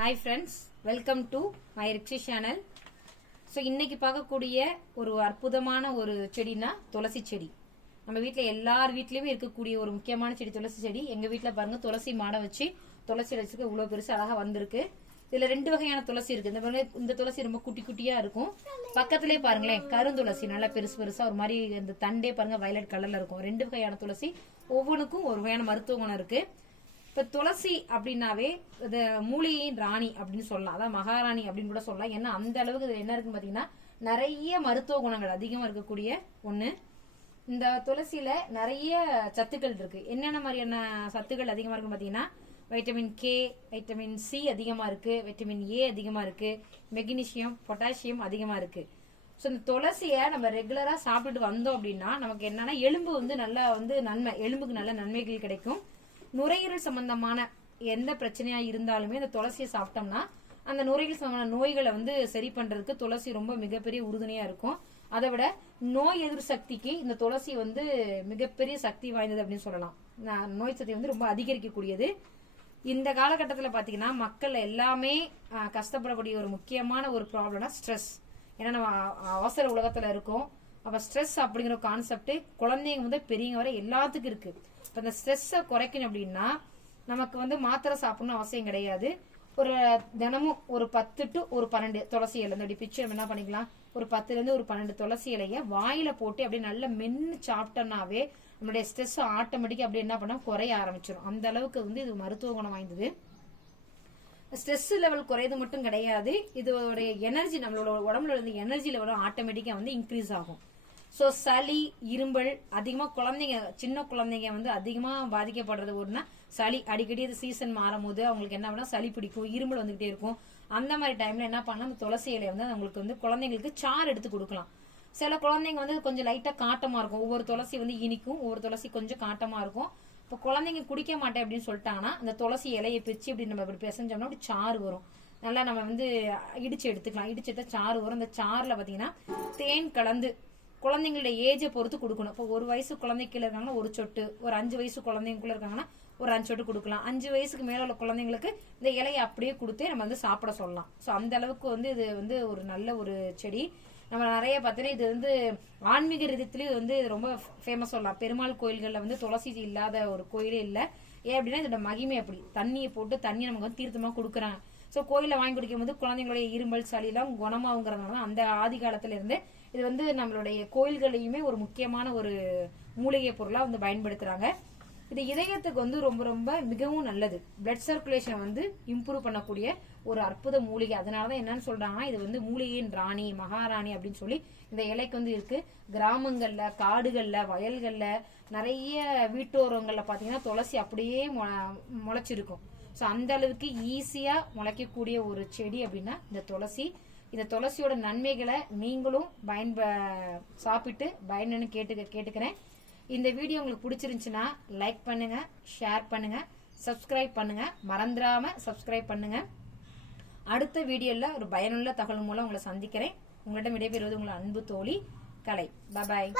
Hi friends, welcome to my Riksha channel. So இன்னைக்கு பார்க்கக்கூடிய ஒரு அற்புதமான ஒரு செடினா துளசி செடி. நம்ம வீட்ல எல்லார் வீட்லயுமே இருக்கக்கூடிய ஒரு முக்கியமான செடி துளசி செடி. எங்க வீட்ல பாருங்க துளசி மாடம் வச்சு துளசி வச்சுக்க இவ்வளவு பெருசு அழகா வந்திருக்கு. இதுல ரெண்டு வகையான துளசி இருக்கு. இந்த துளசி ரொம்ப குட்டி குட்டியா இருக்கும். பக்கத்திலே பாருங்களேன் கருந்துளசி நல்லா பெருசு பெருசா ஒரு மாதிரி அந்த தண்டே பாருங்க வயலட் கலர்ல இருக்கும். ரெண்டு வகையான துளசி ஒவ்வொன்றுக்கும் ஒரு வகையான மருத்துவ குணம் இருக்கு. இப்ப துளசி அப்படின்னாவே மூலிகையின் ராணி அப்படின்னு சொல்லலாம், அதான் மகாராணி அப்படின்னு கூட சொல்லலாம். ஏன்னா அந்த அளவுக்கு இதுல என்ன இருக்குன்னு பாத்தீங்கன்னா நிறைய மருத்துவ குணங்கள் அதிகமா இருக்கக்கூடிய ஒண்ணு. இந்த துளசியில நிறைய சத்துக்கள் இருக்கு. என்னென்ன மாதிரியான சத்துக்கள் அதிகமா இருக்குன்னு பாத்தீங்கன்னா வைட்டமின் கே, வைட்டமின் சி அதிகமா இருக்கு, வைட்டமின் ஏ அதிகமா இருக்கு, மெக்னீசியம், பொட்டாசியம் அதிகமா இருக்கு. ஸோ இந்த துளசியை நம்ம ரெகுலரா சாப்பிட்டுட்டு வந்தோம் அப்படின்னா நமக்கு என்னன்னா எலும்பு நல்லா நன்மை, எலும்புக்கு நல்ல நன்மைகள் கிடைக்கும். நுரையீரல் சம்பந்தமான எந்த பிரச்சனையா இருந்தாலுமே இந்த துளசியை சாப்பிட்டோம்னா அந்த நுரையீரல் சம்பந்தமான நோய்களை சரி பண்றதுக்கு துளசி ரொம்ப மிகப்பெரிய உறுதுணையா இருக்கும். அதை விட நோய் எதிர்ப்பு சக்திக்கு இந்த துளசி மிகப்பெரிய சக்தி வாய்ந்தது அப்படின்னு சொல்லலாம். நோய் சக்தி ரொம்ப அதிகரிக்கக்கூடியது. இந்த காலகட்டத்தில் பாத்தீங்கன்னா மக்கள் எல்லாமே கஷ்டப்படக்கூடிய ஒரு முக்கியமான ஒரு ப்ராப்ளம்னா ஸ்ட்ரெஸ். ஏன்னா நம்ம அவசர உலகத்துல இருக்கோம். அப்ப ஸ்ட்ரெஸ் அப்படிங்கிற கான்செப்ட் குழந்தைங்க பெரியவங்க வரை எல்லாத்துக்கும் இருக்கு. இப்ப இந்த ஸ்ட்ரெஸ்ஸை குறைக்கணும் அப்படின்னா நமக்கு மாத்திரை சாப்பிடணும் அவசியம் கிடையாது. ஒரு தினமும் ஒரு 10 to 12 துளசி இலை இந்த பிச்சு நம்ம என்ன பண்ணிக்கலாம், ஒரு 10 to 12 துளசி இலைய வாயில போட்டு அப்படியே நல்லா மென்னு சாப்பிட்டோம்னாவே நம்மளுடைய ஸ்ட்ரெஸ் ஆட்டோமேட்டிக்கா அப்படியே என்ன பண்ணா குறைய ஆரம்பிச்சிடும். அந்த அளவுக்கு இது மருத்துவ குணம் வாய்ந்தது. ஸ்ட்ரெஸ் லெவல் குறையது மட்டும் கிடையாது, இதோட எனர்ஜி நம்மளோட உடம்புல எனர்ஜி லெவலும் ஆட்டோமேட்டிக்கா இன்க்ரீஸ் ஆகும். சோ சளி, இரும்பல் அதிகமா குழந்தைங்க, சின்ன குழந்தைங்க அதிகமா பாதிக்கப்படுறது ஒண்ணுனா சளி. அடிக்கடி அது சீசன் மாறும் போது அவங்களுக்கு என்ன பண்ணா சளி பிடிக்கும், இரும்பல் வந்துகிட்டே இருக்கும். அந்த மாதிரி டைம்ல என்ன பண்ணலாம், அந்த துளசி இலையை அவங்களுக்கு குழந்தைங்களுக்கு சாறு எடுத்து கொடுக்கலாம். சில குழந்தைங்க கொஞ்சம் லைட்டா காட்டமா இருக்கும். ஒவ்வொரு துளசி இனிக்கும், ஒவ்வொரு துளசி கொஞ்சம் காட்டமா இருக்கும். இப்ப குழந்தைங்க குடிக்க மாட்டேன் அப்படின்னு சொல்லிட்டாங்கன்னா அந்த துளசி இலையை பிச்சு இப்படி நம்ம இப்படி பிசைஞ்சோம்னா அப்படி சாறு வரும். நல்லா நம்ம இடிச்சு எடுத்துக்கலாம். இடிச்சு எடுத்தா சாறு வரும். அந்த சாறுல பாத்தீங்கன்னா தேன் கலந்து குழந்தைங்களுடைய ஏஜை பொறுத்து கொடுக்கணும். இப்போ 1 வயசு குழந்தைக்குள்ள இருக்காங்கன்னா 1 சொட்டு, ஒரு 5 வயசு குழந்தைங்களுக்குள்ள இருக்காங்கன்னா ஒரு 5 சொட்டு கொடுக்கலாம். 5 வயசுக்கு மேல உள்ள குழந்தைங்களுக்கு இந்த இலையை அப்படியே கொடுத்து நம்ம சாப்பிட சொல்லலாம். ஸோ அந்த அளவுக்கு இது ஒரு நல்ல ஒரு செடி. நம்ம நிறைய பார்த்தீங்கன்னா இது ஆன்மீக ரீதியிலையும் இது ரொம்ப ஃபேமஸ் சொல்லலாம். பெருமாள் கோயில்கள்ல துளசி இல்லாத ஒரு கோயிலே இல்லை. ஏன் அப்படின்னா இதோட மகிமை அப்படி. தண்ணியை போட்டு தண்ணி நமக்கு தீர்த்தமா கொடுக்குறாங்க. ஸோ கோயில வாங்கி குடிக்கும் போது குழந்தைங்களுடைய இருமல் சளி எல்லாம் குணமாகுங்கிறதுனால அந்த ஆதி காலத்துல இருந்து இது நம்மளுடைய கோயில்களையுமே ஒரு முக்கியமான ஒரு மூலிகை பொருளா பயன்படுத்துறாங்க. இது இதயத்துக்கு ரொம்ப ரொம்ப மிகவும் நல்லது. பிளட் சர்க்குலேஷன் இம்ப்ரூவ் பண்ணக்கூடிய ஒரு அற்புத மூலிகை. அதனாலதான் என்னன்னு சொல்றாங்கன்னா இது மூலிகையின் ராணி, மகாராணி அப்படின்னு சொல்லி இந்த இலைக்கு இருக்கு. கிராமங்கள்ல, காடுகள்ல, வயல்கள்ல, நிறைய வீட்டோரங்கள்ல பாத்தீங்கன்னா துளசி அப்படியே முளைச்சிருக்கும். ஸோ அந்த அளவுக்கு ஈஸியா முளைக்கக்கூடிய ஒரு செடி அப்படின்னா இந்த துளசி. இந்த துளசியோட நன்மைகளை நீங்களும் சாப்பிட்டு பயன்னு கேட்டுக்கிறேன். இந்த வீடியோ உங்களுக்கு பிடிச்சிருந்துச்சுன்னா லைக் பண்ணுங்க, ஷேர் பண்ணுங்க, சப்ஸ்கிரைப் பண்ணுங்க, மறந்துடாம சப்ஸ்கிரைப் பண்ணுங்க. அடுத்த வீடியோல ஒரு பயனுள்ள தகவல் மூலம் உங்களை சந்திக்கிறேன். உங்களிடம் விடைபெறுவது உங்கள் அன்பு தோழி கலை. பாய்.